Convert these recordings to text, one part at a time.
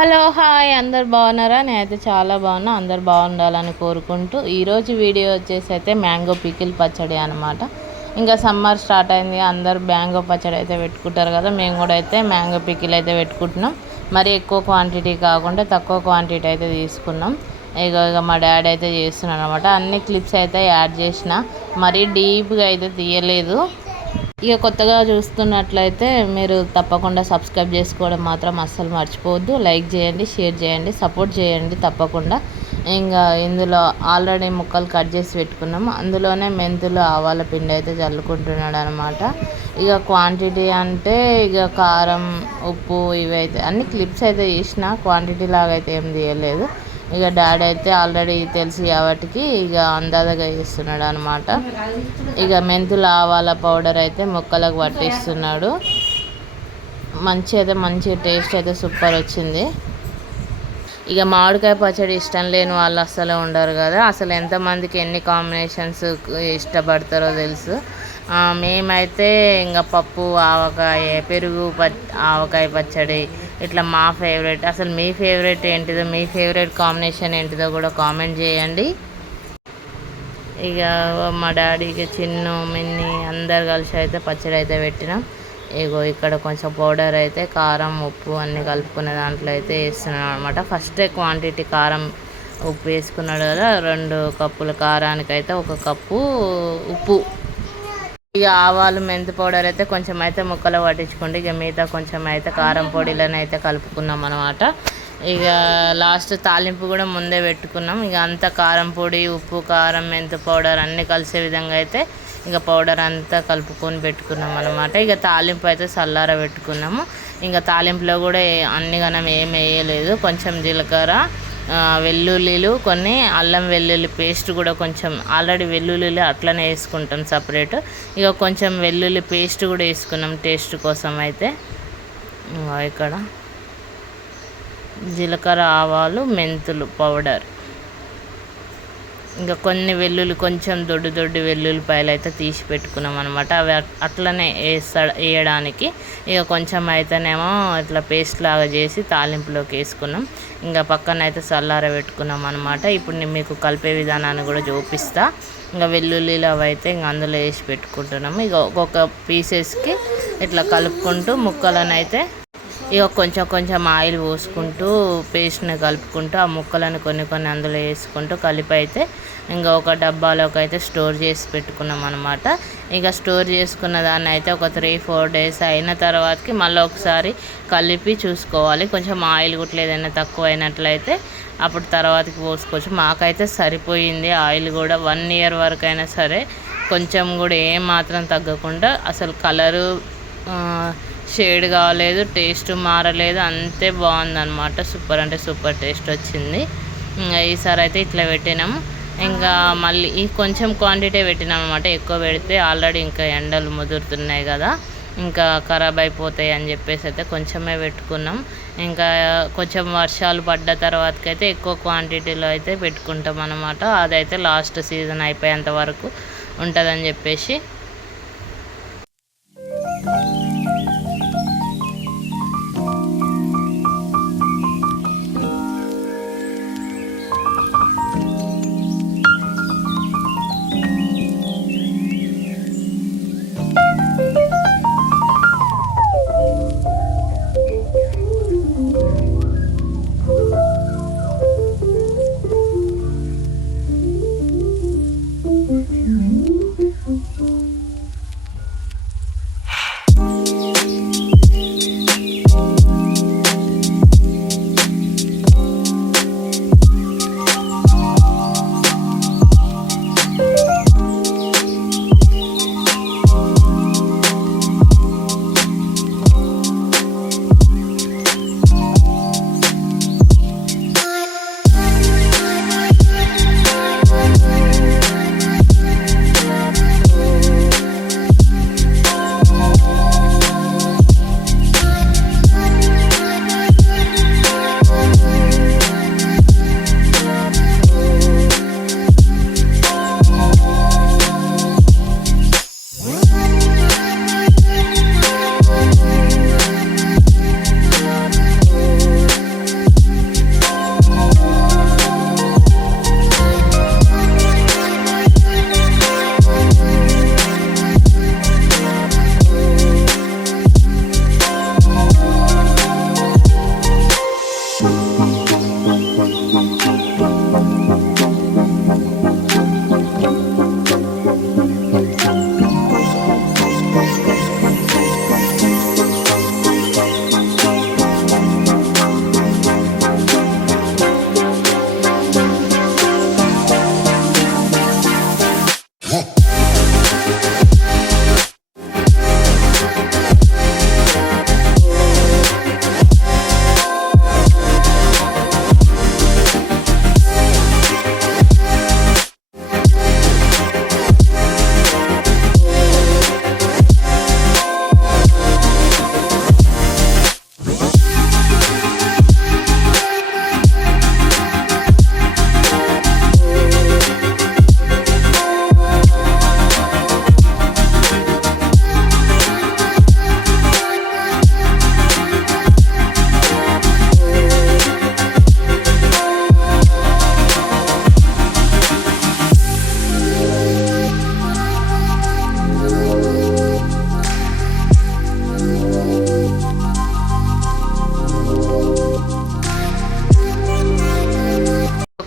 Hello hi అందరు బాగున్నారా? నేనైతే చాలా బాగున్నా. అందరు బాగుండాలని కోరుకుంటూ ఈరోజు వీడియో వచ్చేసి అయితే మ్యాంగో పికిల్ పచ్చడి అనమాట. ఇంకా సమ్మర్ స్టార్ట్ అయింది, అందరు మ్యాంగో పచ్చడి అయితే పెట్టుకుంటారు కదా. మేము కూడా అయితే మ్యాంగో పికిల్ అయితే పెట్టుకుంటున్నాం. మరి ఎక్కువ క్వాంటిటీ కాకుండా తక్కువ క్వాంటిటీ అయితే తీసుకున్నాం. ఇక మా డాడీ అయితే చేస్తున్నాను అనమాట. అన్ని క్లిప్స్ అయితే యాడ్ చేసిన, మరీ డీప్గా అయితే తీయలేదు. ఇక కొత్తగా చూస్తున్నట్లయితే మీరు తప్పకుండా సబ్స్క్రైబ్ చేసుకోవడం మాత్రం అస్సలు మర్చిపోవద్దు. లైక్ చేయండి, షేర్ చేయండి, సపోర్ట్ చేయండి తప్పకుండా. ఇంకా ఇందులో ఆల్రెడీ ముక్కలు కట్ చేసి పెట్టుకున్నాము. అందులోనే మెంతులు ఆవాల పిండి అయితే చల్లుకుంటున్నాడు అనమాట. ఇక క్వాంటిటీ అంటే ఇక కారం ఉప్పు ఇవైతే అన్ని క్లిప్స్ అయితే తీసిన, క్వాంటిటీ లాగా అయితే ఏం తీయలేదు. ఇక డాడీ అయితే ఆల్రెడీ తెలిసి కాబట్టి ఇక అందాజగా చేస్తున్నాడు అనమాట. ఇక మెంతులు ఆవాల పౌడర్ అయితే ముక్కలకు పట్టిస్తున్నాడు. మంచి టేస్ట్ అయితే సూపర్ వచ్చింది. ఇక మామిడికాయ పచ్చడి ఇష్టం లేని వాళ్ళు అస్సలు ఉండరు కదా. అసలు ఎంతమందికి ఎన్ని కాంబినేషన్స్ ఇష్టపడతారో తెలుసు. మేమైతే ఇంకా పప్పు ఆవకాయ, పెరుగు ఆవకాయ పచ్చడి ఇట్లా మా ఫేవరెట్. అసలు మీ ఫేవరెట్ ఏంటిదో, మీ ఫేవరెట్ కాంబినేషన్ ఏంటిదో కూడా కామెంట్ చేయండి. ఇక మా డాడీకి చిన్ను మిన్ని అందరు కలిసి అయితే పచ్చడి అయితే పెట్టినాం. ఇగో ఇక్కడ కొంచెం పౌడర్ అయితే కారం ఉప్పు అన్నీ కలుపుకునే దాంట్లో అయితే వేస్తున్నాను అనమాట. ఫస్టే క్వాంటిటీ కారం ఉప్పు వేసుకున్నాడు కదా, 2 కప్పుల కారానికి అయితే 1 కప్పు ఉప్పు. ఇక ఆవాలు మెంతి పౌడర్ అయితే కొంచెం అయితే ముక్కలు పట్టించుకోండి. ఇక మిగతా కొంచెం అయితే కారం పొడిలను అయితే కలుపుకున్నాం అనమాట. ఇక లాస్ట్ తాలింపు కూడా ముందే పెట్టుకున్నాం. ఇక అంతా కారం పొడి ఉప్పు కారం మెంతి పౌడర్ అన్నీ కలిసే విధంగా అయితే ఇక పౌడర్ అంతా కలుపుకొని పెట్టుకున్నాం అనమాట. ఇక తాలింపు అయితే చల్లార పెట్టుకున్నాము. ఇంకా తాలింపులో కూడా అన్నిగనం ఏం వేయలేదు. కొంచెం జీలకర్ర, వెల్లుల్లిలు, కొన్ని అల్లం వెల్లుల్లి పేస్ట్ కూడా కొంచెం, ఆల్రెడీ వెల్లుల్లిలు అట్లనే వేసుకుంటాం సపరేట్. ఇక కొంచెం వెల్లుల్లి పేస్ట్ కూడా వేసుకున్నాం టేస్ట్ కోసం అయితే. ఇక్కడ జీలకర్ర ఆవాలు మెంతులు పౌడర్, ఇంకా కొన్ని వెల్లుల్లి కొంచెం దొడ్డు వెల్లుల్లిపాయలు అయితే తీసి పెట్టుకున్నాం అనమాట. అవి అట్లనే వేయడానికి. ఇక కొంచెం అయితేనేమో ఇట్లా పేస్ట్ లాగా చేసి తాలింపులోకి వేసుకున్నాం. ఇంకా పక్కన అయితే చల్లార పెట్టుకున్నాం అనమాట. ఇప్పుడు మీకు కలిపే విధానాన్ని కూడా చూపిస్తా. ఇంకా వెల్లుల్లిలు అవి అయితే ఇంక అందులో వేసి పెట్టుకుంటున్నాము. ఇక ఒక్కొక్క పీసెస్కి ఇట్లా కలుపుకుంటూ ముక్కలను అయితే ఇక కొంచెం ఆయిల్ పోసుకుంటూ పేస్ట్ని కలుపుకుంటూ ఆ ముక్కలను కొన్ని అందులో వేసుకుంటూ కలిపి అయితే ఇంకా ఒక డబ్బాలోకి అయితే స్టోర్ చేసి పెట్టుకున్నాం అనమాట. ఇక స్టోర్ చేసుకున్న దాన్ని అయితే ఒక 3-4 డేస్ అయిన తర్వాతకి మళ్ళీ ఒకసారి కలిపి చూసుకోవాలి. కొంచెం ఆయిల్ గుట్ల ఏదైనా తక్కువ అయినట్లయితే అప్పుడు తర్వాతకి పోసుకోవచ్చు. మాకైతే సరిపోయింది ఆయిల్ కూడా. 1 ఇయర్ వరకు అయినా సరే కొంచెం కూడా ఏం మాత్రం తగ్గకుండా, అసలు కలరు షేడ్ కాలేదు, టేస్ట్ మారలేదు, అంతే బాగుందన్నమాట. సూపర్ అంటే సూపర్ టేస్ట్ వచ్చింది. ఈసారి అయితే ఇట్లా పెట్టినాము. ఇంకా మళ్ళీ కొంచెం క్వాంటిటీ పెట్టినాం అనమాట. ఎక్కువ పెడితే ఆల్రెడీ ఇంకా ఎండలు ముదురుతున్నాయి కదా, ఇంకా ఖరాబ్ అయిపోతాయి అని చెప్పేసి అయితే కొంచెమే పెట్టుకున్నాం. ఇంకా కొంచెం వర్షాలు పడ్డ తర్వాతకైతే ఎక్కువ క్వాంటిటీలో అయితే పెట్టుకుంటాం అనమాట. అదైతే లాస్ట్ సీజన్ అయిపోయేంత వరకు ఉంటుందని చెప్పేసి.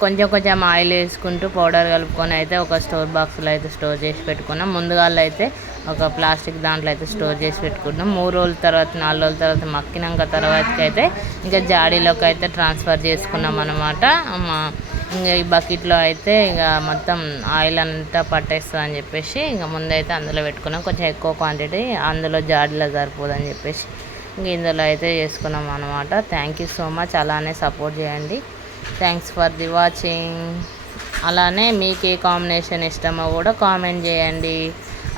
కొంచెం కొంచెం ఆయిల్ వేసుకుంటూ పౌడర్ కలుపుకొని అయితే ఒక స్టోర్ బాక్స్లో అయితే స్టోర్ చేసి పెట్టుకున్నాం. ముందుగా అయితే ఒక ప్లాస్టిక్ దాంట్లో అయితే స్టోర్ చేసి పెట్టుకున్నాం. 3 రోజుల తర్వాత 4 రోజుల తర్వాత మక్కినాక తర్వాతకి అయితే ఇంకా జాడీలోకి అయితే ట్రాన్స్ఫర్ చేసుకున్నాం అనమాట. ఇంకా ఈ బకెట్లో అయితే ఇక మొత్తం ఆయిల్ అంతా పట్టేస్తుంది అని చెప్పేసి ఇంకా ముందైతే అందులో పెట్టుకున్నాం. కొంచెం ఎక్కువ క్వాంటిటీ అందులో జాడీలో సరిపోదని చెప్పేసి ఇంక ఇందులో అయితే చేసుకున్నాం అనమాట. Thank you so much. అలానే సపోర్ట్ చేయండి. Thanks for the watching. అలానే మీకు ఏ కాంబినేషన్ ఇష్టమో కూడా కామెంట్ చేయండి.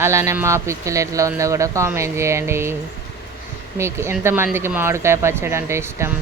అలానే మా పిక్కిల్ ఎట్లా ఉందో కూడా కామెంట్ చేయండి. మీకు ఎంతమందికి మామిడికాయ పచ్చడి అంటే ఇష్టం?